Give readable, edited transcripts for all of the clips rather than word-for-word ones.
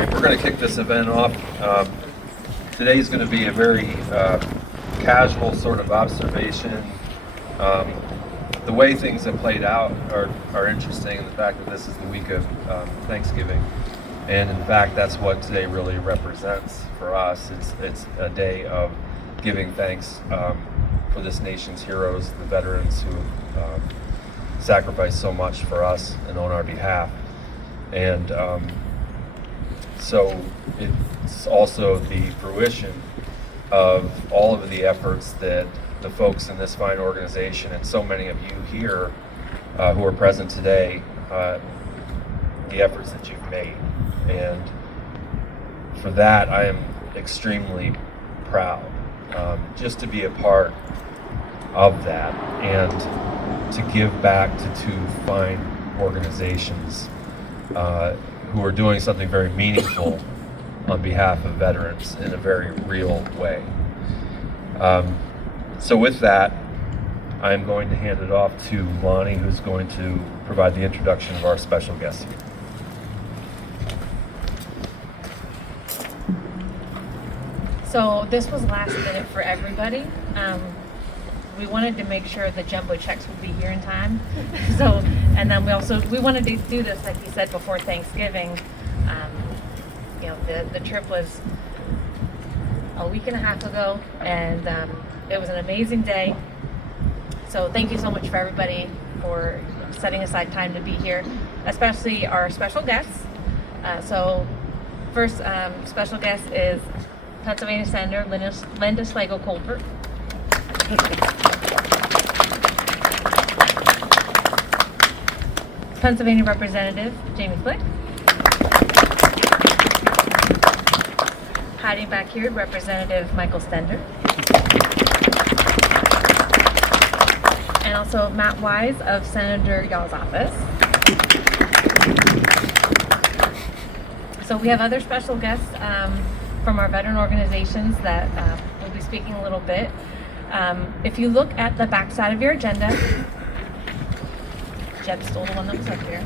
right, we're going to kick this event off. Today is going to be a very casual sort of observation. The way things have played out are interesting, and the fact that this is the week of Thanksgiving. And in fact, that's what today really represents for us. It's a day of giving thanks for this nation's heroes, the veterans who have sacrificed so much for us and on our behalf. And so it's also the fruition of all of the efforts that the folks in this fine organization and so many of you here who are present today, the efforts that you've made. And for that, I am extremely proud just to be a part of that and to give back to two fine organizations who are doing something very meaningful on behalf of veterans in a very real way. So with that, I'm going to hand it off to Lonnie, who's going to provide the introduction of our special guest here. So this was last minute for everybody. We wanted to make sure the jumbo checks would be here in time. And then we wanted to do this, like you said, before Thanksgiving. The trip was a week and a half ago, and it was an amazing day. So thank you so much for everybody for setting aside time to be here, especially our special guests. So first special guest is Pennsylvania Senator Linda Schlegel-Colbert. Pennsylvania Representative Jamie Flick. Hiding back here, Representative Michael Stender. And also Matt Wise of Senator Yaw's office. So we have other special guests from our veteran organizations that will be speaking a little bit. If you look at the back side of your agenda, Jeb stole the one that was up here.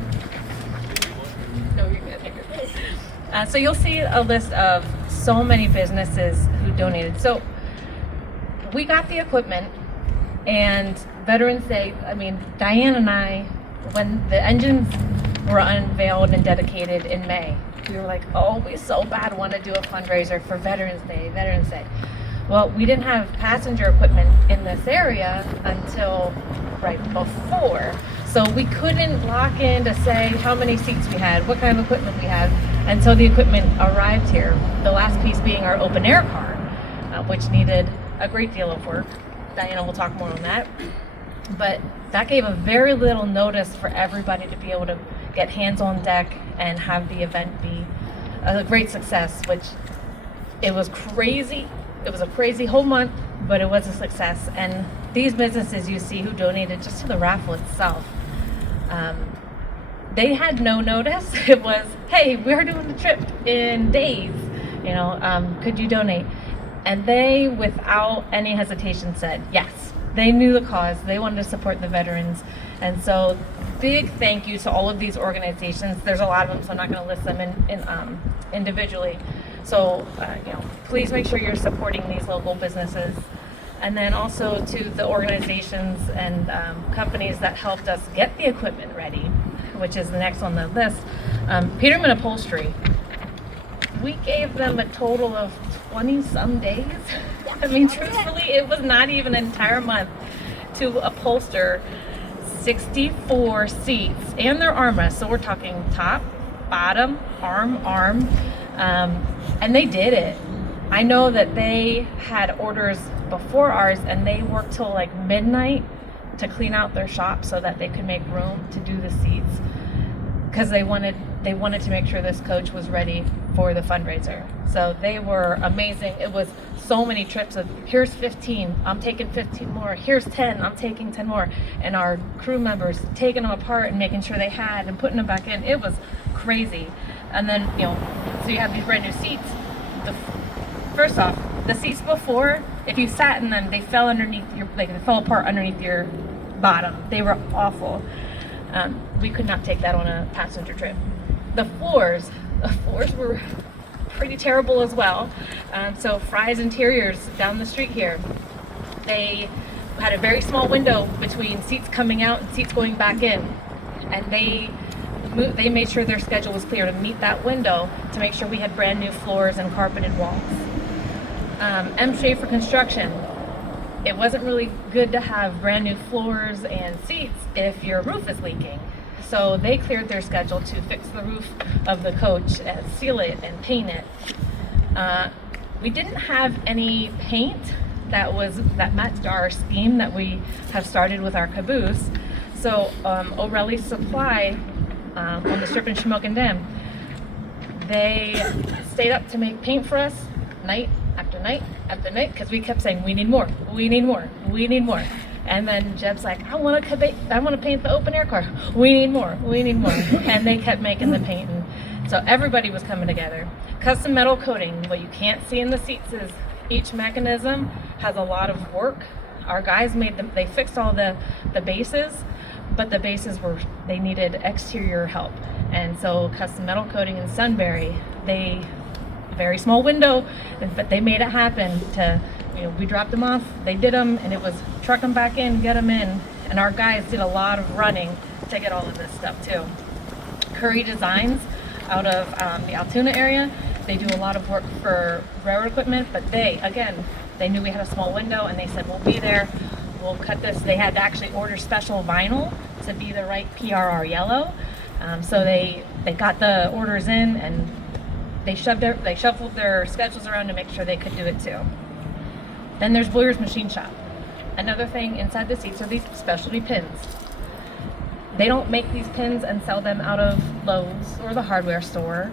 No, you're good. So you'll see a list of so many businesses who donated. So we got the equipment, and Veterans Day, Diane and I, when the engines were unveiled and dedicated in May, we were like, oh, we so bad want to do a fundraiser for Veterans Day. Well, we didn't have passenger equipment in this area until right before. So we couldn't lock in to say how many seats we had, what kind of equipment we had, until the equipment arrived here. The last piece being our open air car, which needed a great deal of work. Diana will talk more on that. But that gave a very little notice for everybody to be able to get hands on deck and have the event be a great success, which it was crazy. It was a crazy whole month, but it was a success. And these businesses you see who donated just to the raffle itself, they had no notice. It was, hey, we're doing the trip in days, could you donate? And they, without any hesitation, said yes. They knew the cause. They wanted to support the veterans. And so big thank you to all of these organizations. There's a lot of them, so I'm not going to list them in individually. So, please make sure you're supporting these local businesses. And then also to the organizations and companies that helped us get the equipment ready, which is the next on the list. Peterman Upholstery. We gave them a total of 20-some days. Truthfully, it was not even an entire month to upholster 64 seats and their armrests. So we're talking top, bottom, arm, and they did it. I know that they had orders before ours, and they worked till like midnight to clean out their shop so that they could make room to do the seats, because they wanted to make sure this coach was ready for the fundraiser. So they were amazing. It was so many trips of, here's 15, I'm taking 15 more, here's 10, I'm taking 10 more, and our crew members taking them apart and making sure they had and putting them back in. It was crazy. And then, so you have these brand new seats. First off, the seats before, if you sat in them, they fell apart underneath your bottom. They were awful. We could not take that on a passenger trip. The floors, The floors were pretty terrible as well. So Fry's Interiors down the street here, they had a very small window between seats coming out and seats going back in, and they made sure their schedule was clear to meet that window to make sure we had brand new floors and carpeted walls. M. Schaefer Construction, it wasn't really good to have brand new floors and seats if your roof is leaking. So they cleared their schedule to fix the roof of the coach, and seal it and paint it. We didn't have any paint that matched our scheme that we have started with our caboose. So O'Reilly Supply on the Strip in Shamokin Dam, they stayed up to make paint for us night after night after night, because we kept saying, we need more, we need more, we need more. And then Jeb's like, I want to paint the open air car. We need more, we need more. And they kept making the paint. And so everybody was coming together. Custom metal coating, what you can't see in the seats is each mechanism has a lot of work. Our guys made them, they fixed all the bases, but the bases they needed exterior help. And so custom metal coating in Sunbury, very small window, but they made it happen we dropped them off, they did them, and it was truck them back in, get them in. And our guys did a lot of running to get all of this stuff too. Curry Designs out of the Altoona area, they do a lot of work for railroad equipment, but they knew we had a small window, and they said, we'll be there, we'll cut this. They had to actually order special vinyl to be the right PRR yellow. So they got the orders in, and they shuffled their schedules around to make sure they could do it too. Then there's Boyer's Machine Shop. Another thing inside the seats are these specialty pins. They don't make these pins and sell them out of Lowe's or the hardware store.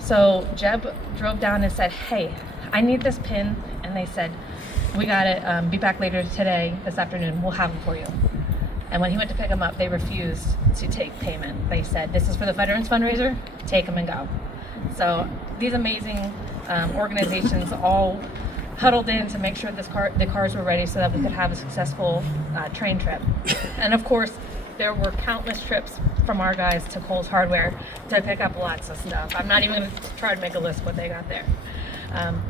So Jeb drove down and said, hey, I need this pin. And they said, we got it, be back later today, this afternoon, we'll have them for you. And when he went to pick them up, they refused to take payment. They said, this is for the Veterans Fundraiser, take them and go. So these amazing organizations all huddled in to make sure the cars were ready so that we could have a successful train trip. And of course, there were countless trips from our guys to Kohl's Hardware to pick up lots of stuff. I'm not even going to try to make a list of what they got there.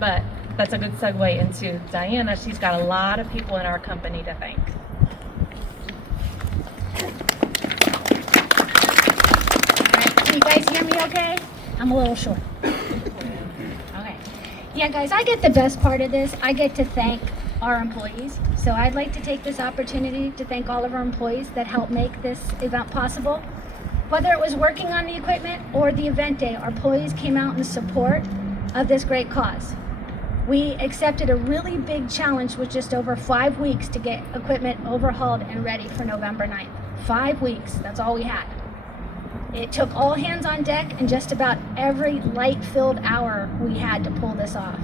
But that's a good segue into Diana. She's got a lot of people in our company to thank. All right, can you guys hear me okay? I'm a little short. Okay. Yeah, guys, I get the best part of this. I get to thank our employees. So I'd like to take this opportunity to thank all of our employees that helped make this event possible. Whether it was working on the equipment or the event day, our employees came out in support of this great cause. We accepted a really big challenge with just over 5 weeks to get equipment overhauled and ready for November 9th. 5 weeks, that's all we had. It took all hands on deck and just about every light-filled hour we had to pull this off.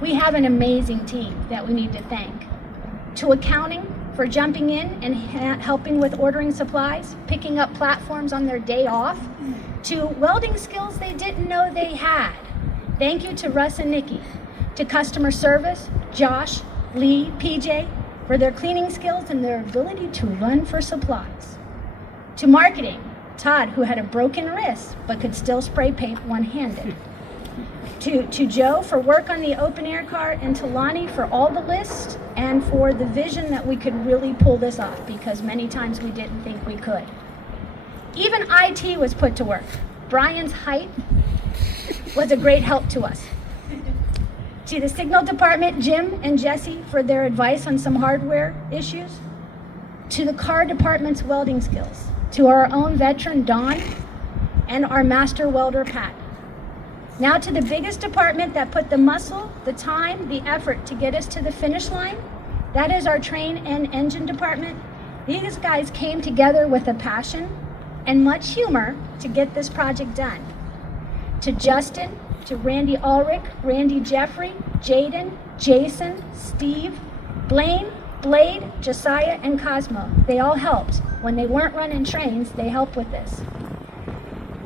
We have an amazing team that we need to thank. To accounting for jumping in and helping with ordering supplies, picking up platforms on their day off, to welding skills they didn't know they had. Thank you to Russ and Nikki. To customer service, Josh, Lee, PJ, for their cleaning skills and their ability to run for supplies. To marketing, Todd, who had a broken wrist but could still spray paint one-handed. To Joe for work on the open air car, and to Lonnie for all the lists and for the vision that we could really pull this off, because many times we didn't think we could. Even IT was put to work. Brian's height was a great help to us. To the signal department, Jim and Jesse for their advice on some hardware issues. To the car department's welding skills. To our own veteran, Don, and our master welder, Pat. Now to the biggest department that put the muscle, the time, the effort to get us to the finish line. That is our train and engine department. These guys came together with a passion and much humor to get this project done. To Justin, to Randy Ulrich, Randy Jeffrey, Jaden, Jason, Steve, Blaine, Blade, Josiah, and Cosmo. They all helped. When they weren't running trains, they helped with this.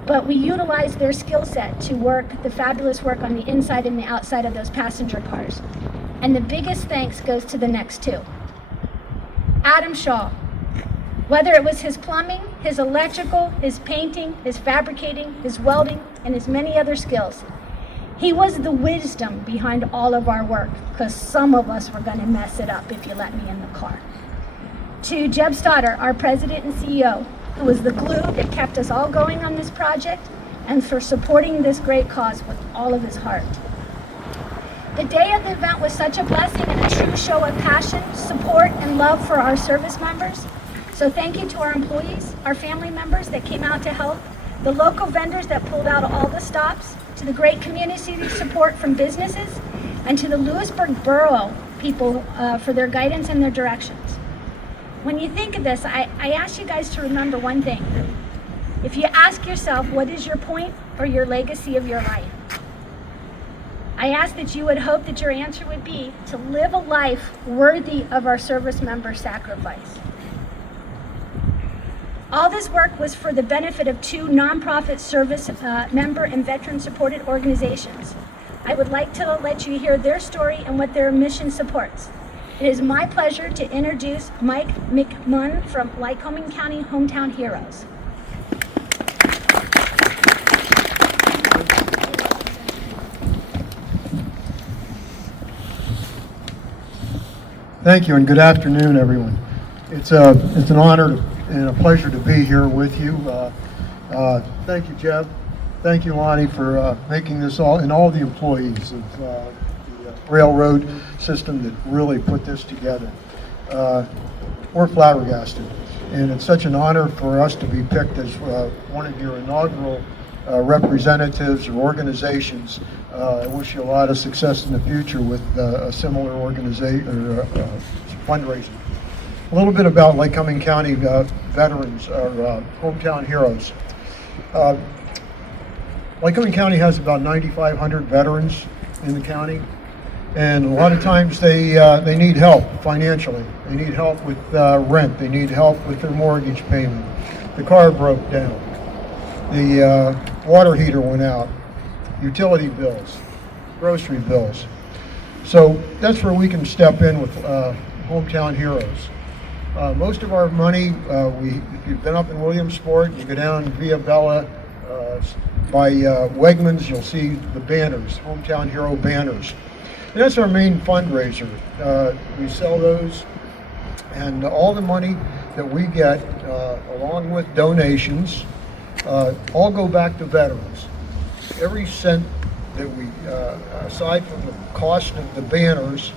But we utilized their skill set to work the fabulous work on the inside and the outside of those passenger cars. And the biggest thanks goes to the next two. Adam Shaw. Whether it was his plumbing, his electrical, his painting, his fabricating, his welding, and his many other skills. He was the wisdom behind all of our work, because some of us were going to mess it up if you let me in the car. To Jeb Stoddard, our president and CEO, who was the glue that kept us all going on this project, and for supporting this great cause with all of his heart. The day of the event was such a blessing and a true show of passion, support, and love for our service members. So thank you to our employees, our family members that came out to help, the local vendors that pulled out all the stops, to the great community support from businesses, and to the Lewisburg Borough people for their guidance and their directions. When you think of this, I ask you guys to remember one thing. If you ask yourself, what is your point or your legacy of your life? I ask that you would hope that your answer would be to live a life worthy of our service member sacrifice. All this work was for the benefit of two nonprofit service member and veteran supported organizations. I would like to let you hear their story and what their mission supports. It is my pleasure to introduce Mike McMunn from Lycoming County Hometown Heroes. Thank you and good afternoon, everyone. It's an honor and a pleasure to be here with you. Thank you, Jeb. Thank you, Lonnie, for making this all, and all the employees of the railroad system that really put this together. We're flabbergasted, and it's such an honor for us to be picked as one of your inaugural representatives or organizations. I wish you a lot of success in the future with a similar organization or fundraising. A little bit about Lycoming County veterans or hometown heroes. Lycoming County has about 9,500 veterans in the county, and a lot of times they need help financially. They need help with rent. They need help with their mortgage payment. The car broke down. The water heater went out. Utility bills, grocery bills. So that's where we can step in with hometown heroes. Most of our money, if you've been up in Williamsport, you go down via Bella, by Wegmans, you'll see the banners, hometown hero banners. And that's our main fundraiser. We sell those, and all the money that we get, along with donations, all go back to veterans. Every cent that we, aside from the cost of the banners,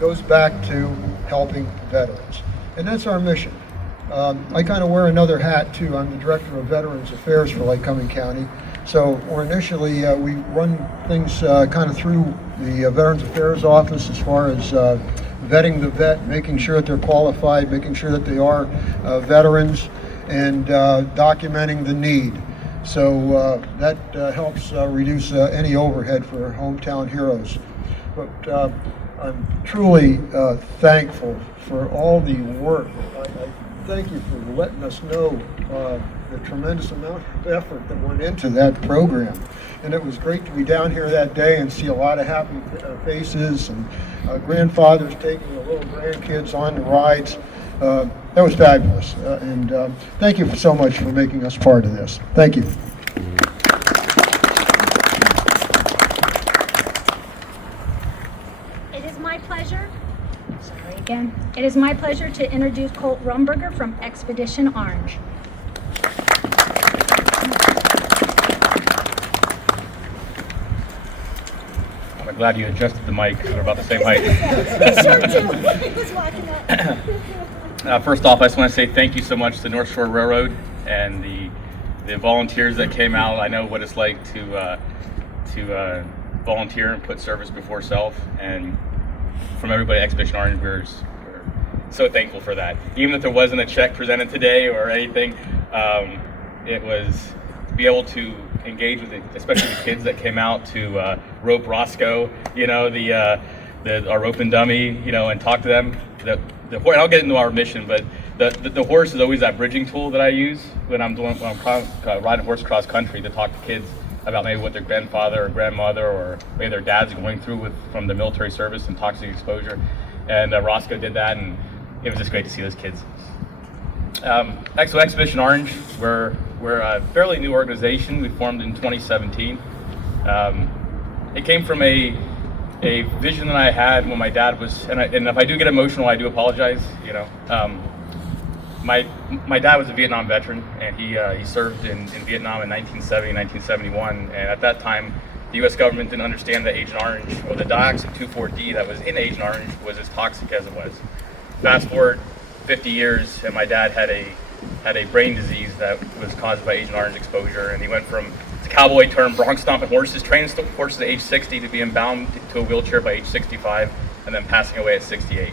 goes back to helping veterans. And that's our mission. I kind of wear another hat too. I'm the Director of Veterans Affairs for Lycoming County. So initially we run things kind of through the Veterans Affairs Office as far as vetting the vet, making sure that they're qualified, making sure that they are veterans, and documenting the need. So that helps reduce any overhead for hometown heroes. But I'm truly thankful for all the work. I thank you for letting us know the tremendous amount of effort that went into that program. And it was great to be down here that day and see a lot of happy faces and grandfathers taking the little grandkids on the rides. That was fabulous. And thank you so much for making us part of this. Thank you. It is my pleasure. Sorry again. It is my pleasure to introduce Colt Rumberger from Expedition Orange. I'm glad you adjusted the mic because we're about the same height. It sure do. He was walking up. First off, I just want to say thank you so much to North Shore Railroad and the volunteers that came out. I know what it's like to volunteer and put service before self, and from everybody at Expedition Orange, we're so thankful for that. Even if there wasn't a check presented today or anything, it was to be able to engage with especially the kids that came out to rope Roscoe, you know, our rope and dummy, you know, and talk to them. And I'll get into our mission, but the horse is always that bridging tool that I use when I'm riding a horse cross country, to talk to kids about maybe what their grandfather or grandmother or maybe their dad's going through from the military service and toxic exposure. And Roscoe did that, and it was just great to see those kids. So Expedition Orange, we're we're a fairly new organization. We formed in 2017. It came from a vision that I had when my dad was, and if I do get emotional, I do apologize. My dad was a Vietnam veteran, and he served in Vietnam in 1970, 1971, and at that time, the U.S. government didn't understand that Agent Orange, or the dioxin 2,4-D that was in Agent Orange, was as toxic as it was. Fast forward 50 years, and my dad had a brain disease that was caused by Agent Orange exposure, and he went from the cowboy term Bronx stomping horses, training horses at age 60, to being bound to a wheelchair by age 65, and then passing away at 68.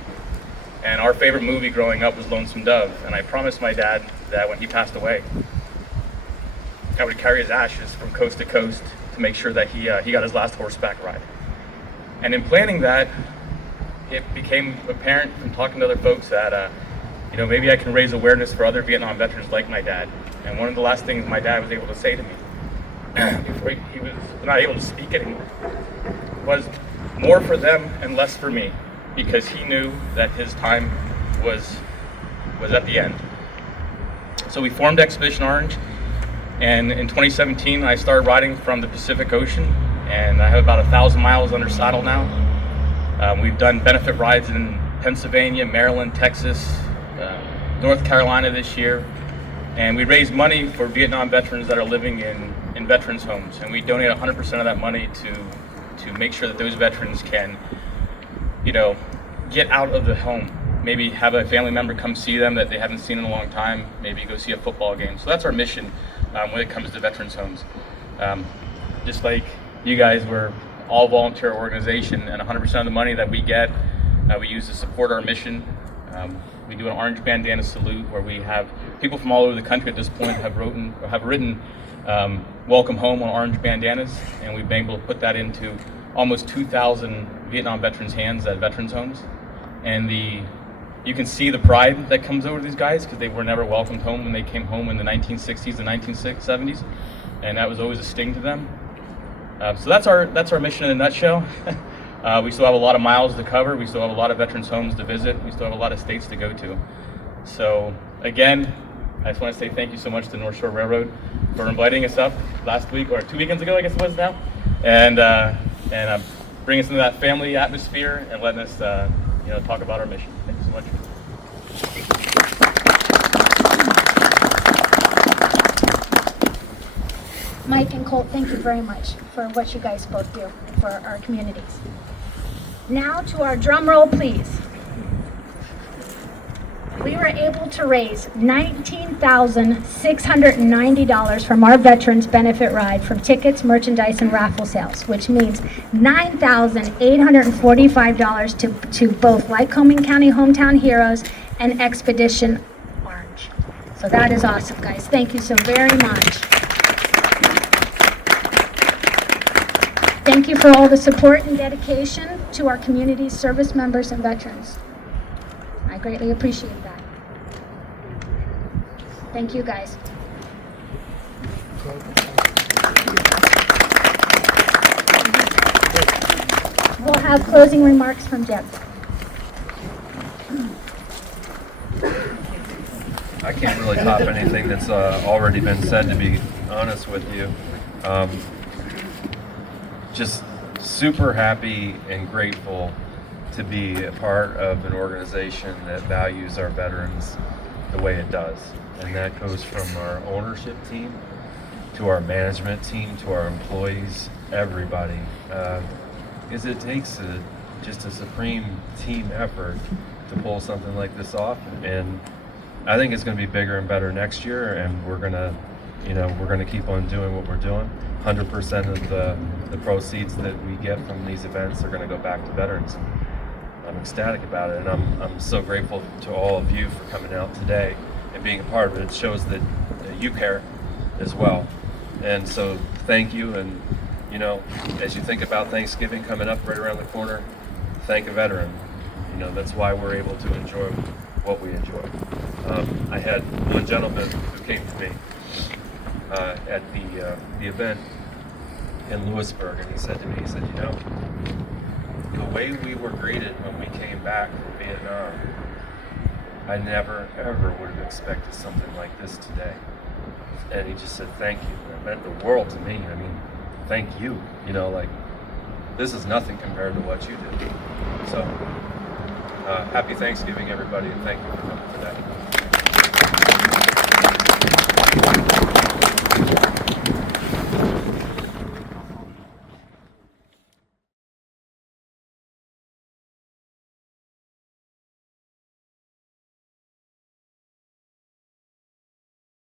And our favorite movie growing up was Lonesome Dove, and I promised my dad that when he passed away, I would carry his ashes from coast to coast to make sure that he got his last horseback ride. And in planning that, it became apparent from talking to other folks that maybe I can raise awareness for other Vietnam veterans like my dad. And one of the last things my dad was able to say to me, before he was not able to speak anymore, was more for them and less for me, because he knew that his time was at the end. So we formed Expedition Orange, and in 2017 I started riding from the Pacific Ocean, and I have about 1,000 miles under saddle now. We've done benefit rides in Pennsylvania, Maryland, Texas, North Carolina this year, and we raise money for Vietnam veterans that are living in veterans homes, and we donate 100% of that money to make sure that those veterans can get out of the home, maybe have a family member come see them that they haven't seen in a long time, maybe go see a football game. So that's our mission when it comes to veterans homes. Just like you guys, we're all volunteer organization, and 100% of the money that we get, we use to support our mission. We do an orange bandana salute where we have people from all over the country at this point have written welcome home on orange bandanas, and we've been able to put that into almost 2,000 Vietnam veterans' hands at veterans homes. And you can see the pride that comes over these guys, because they were never welcomed home when they came home in the 1960s and 1970s, and that was always a sting to them. So that's our mission in a nutshell. We still have a lot of miles to cover. We still have a lot of veterans homes to visit. We still have a lot of states to go to. So again, I just want to say thank you so much to North Shore Railroad for inviting us up last week, or 2 weekends ago, I guess it was now, and bring us into that family atmosphere and letting us talk about our mission. Thank you so much. Mike and Colt, thank you very much for what you guys both do for our communities. Now to our drum roll, please. We were able to raise $19,690 from our Veterans Benefit Ride from tickets, merchandise, and raffle sales, which means $9,845 to both Lycoming County Hometown Heroes and Expedition Orange. So that is awesome, guys. Thank you so very much. Thank you for all the support and dedication to our community's service members and veterans. I greatly appreciate that. Thank you, guys. We'll have closing remarks from Jeb. I can't really top anything that's already been said, to be honest with you. Just super happy and grateful to be a part of an organization that values our veterans the way it does. And that goes from our ownership team to our management team to our employees, everybody. Because it takes just a supreme team effort to pull something like this off. And I think it's going to be bigger and better next year, and we're going to keep on doing what we're doing. 100% of the proceeds that we get from these events are going to go back to veterans. I'm ecstatic about it, and I'm so grateful to all of you for coming out today and being a part of it. It shows that you care as well. And so thank you, and as you think about Thanksgiving coming up right around the corner, thank a veteran. That's why we're able to enjoy what we enjoy. I had one gentleman who came to me at the event in Lewisburg, and he said to me, the way we were greeted when we came back from Vietnam, I never ever would have expected something like this today. and he just said, thank you. It meant the world to me. I mean, thank you. You know, like, this is nothing compared to what you did. So, happy Thanksgiving, everybody, and thank you for coming today.